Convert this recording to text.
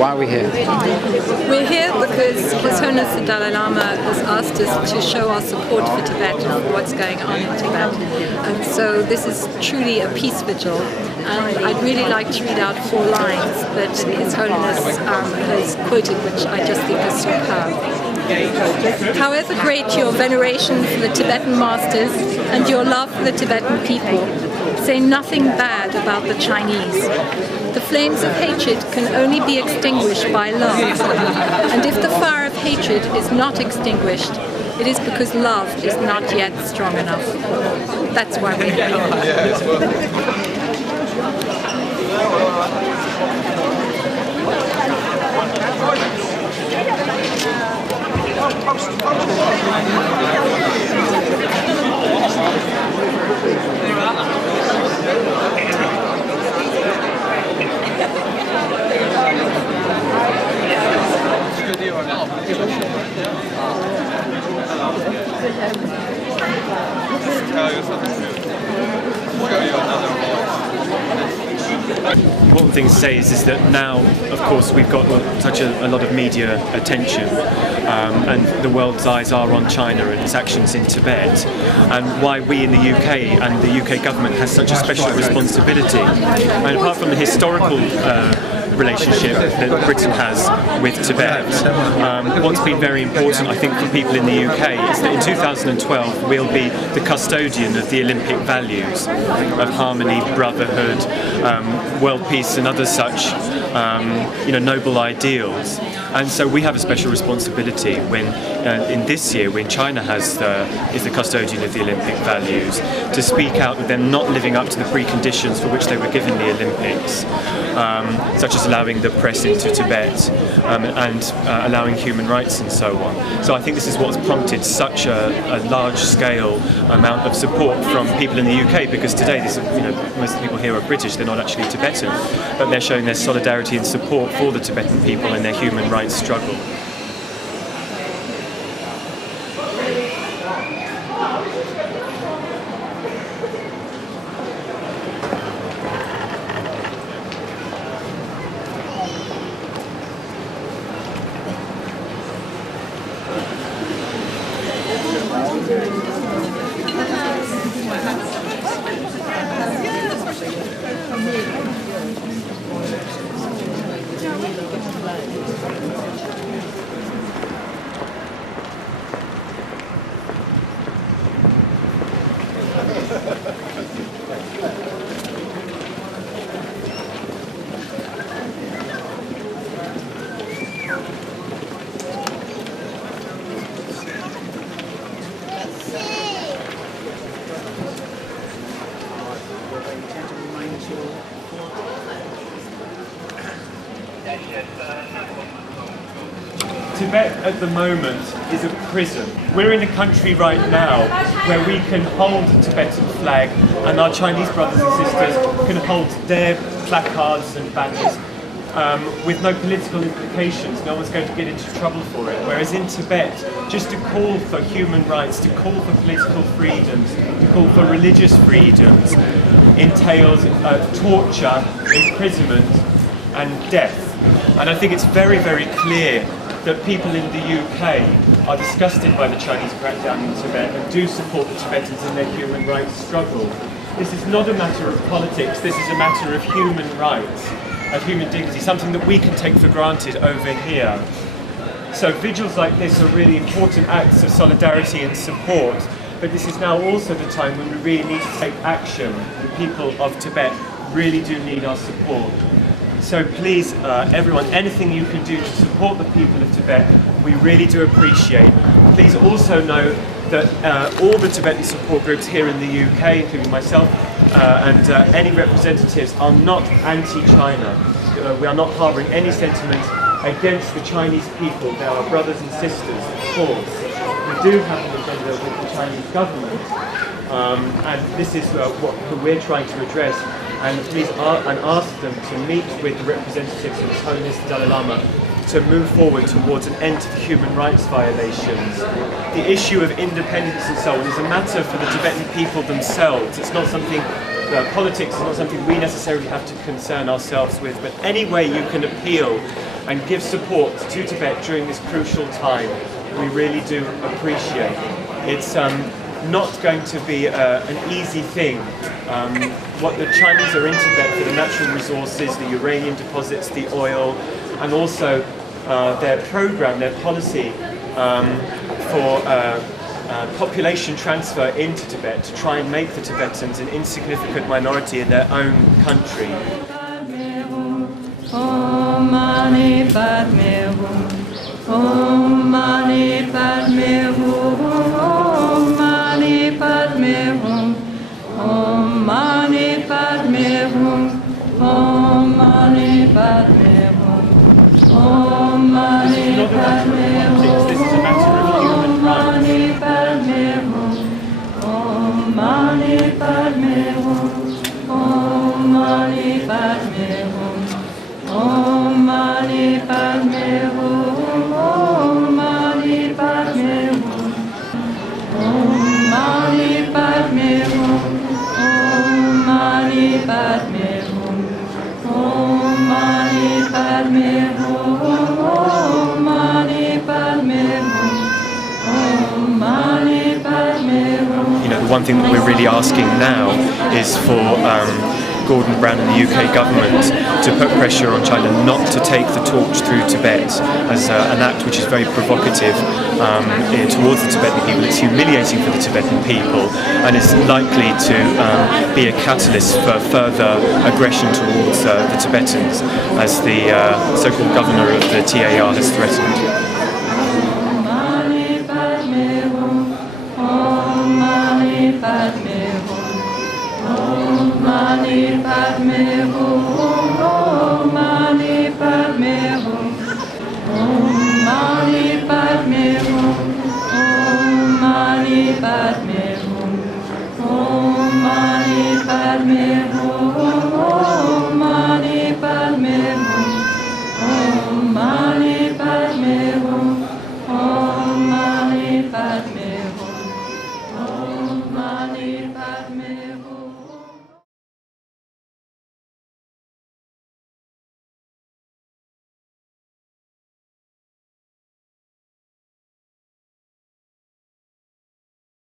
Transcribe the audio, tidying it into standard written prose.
Why are we here? We're here because His Holiness the Dalai Lama has asked us to show our support for Tibet and for what's going on in Tibet. And so this is truly a peace vigil. And I'd really like to read out 4 lines that His Holiness has quoted, which I just think are superb. However great your veneration for the Tibetan masters and your love for the Tibetan people, say nothing bad about the Chinese. The flames of hatred can only be extinguished by love. And if the fire of hatred is not extinguished, it is because love is not yet strong enough. That's why we're here. Important thing to say is that now, of course, we've got such a lot of media attention, and the world's eyes are on China and its actions in Tibet, and why we in the UK and the UK government has such a special responsibility. And apart from the historical relationship that Britain has with Tibet, what's been very important, I think, for people in the UK is that in 2012 we'll be the custodian of the Olympic values of harmony, brotherhood, world peace and other such noble ideals. And so we have a special responsibility when, in this year, when China is the custodian of the Olympic values, to speak out with them not living up to the preconditions for which they were given the Olympics, such as allowing the press into Tibet and allowing human rights and so on. So I think this is what's prompted such a large-scale amount of support from people in the UK, because today, most people here are British, they're not actually Tibetan, but they're showing their solidarity and support for the Tibetan people and their human rights struggle. Tibet at the moment is a prison. We're in a country right now where we can hold the Tibetan flag and our Chinese brothers and sisters can hold their placards and banners with no political implications. No one's going to get into trouble for it. Whereas in Tibet, just to call for human rights, to call for political freedoms, to call for religious freedoms entails torture, imprisonment and death. And I think it's very, very clear that people in the UK are disgusted by the Chinese crackdown in Tibet and do support the Tibetans in their human rights struggle. This is not a matter of politics, this is a matter of human rights, of human dignity, something that we can take for granted over here. So vigils like this are really important acts of solidarity and support, but this is now also the time when we really need to take action. The people of Tibet really do need our support. So please, everyone, anything you can do to support the people of Tibet, we really do appreciate. Please also know that all the Tibetan support groups here in the UK, including myself, and any representatives are not anti-China. We are not harbouring any sentiments against the Chinese people. They are our brothers and sisters, of course. We do have an agenda with the Chinese government, and this is who we're trying to address. And please ask them to meet with the representatives of His Holiness the Dalai Lama to move forward towards an end to the human rights violations. The issue of independence and so on is a matter for the Tibetan people themselves. It's not something, politics is not something we necessarily have to concern ourselves with, but any way you can appeal and give support to Tibet during this crucial time, we really do appreciate. It's not going to be an easy thing. What the Chinese are in Tibet for the natural resources, the uranium deposits, the oil, and also their program, their policy for population transfer into Tibet to try and make the Tibetans an insignificant minority in their own country. Om Mani Padme Hum. Om Mani Padme Hum. Om Mani Padme Hum. Om Mani Padme Hum. Om Mani Padme Hum. Om Mani Padme Hum. This is a matter of human rights. Om Mani Padme Hum. Om Mani Padme Hum. Om Mani Padme Hum. Om Mani Padme Hum. Om Mani Padme Hum. Om Mani Padme Hum. Om Mani Padme Hum. Om Mani Padme Hum. Om Mani Padme Hum. You know, the one thing that we're really asking now is for Gordon Brown and the UK government to put pressure on China not to take the torch through Tibet as an act which is very provocative towards the Tibetan people. It's humiliating for the Tibetan people and is likely to be a catalyst for further aggression towards the Tibetans, as the so-called governor of the TAR has threatened. Om Mani Padme Hum. Om Mani Padme Hum. Om Mani Padme Hum. Om Mani Padme Hum. Om Mani Padme Hum.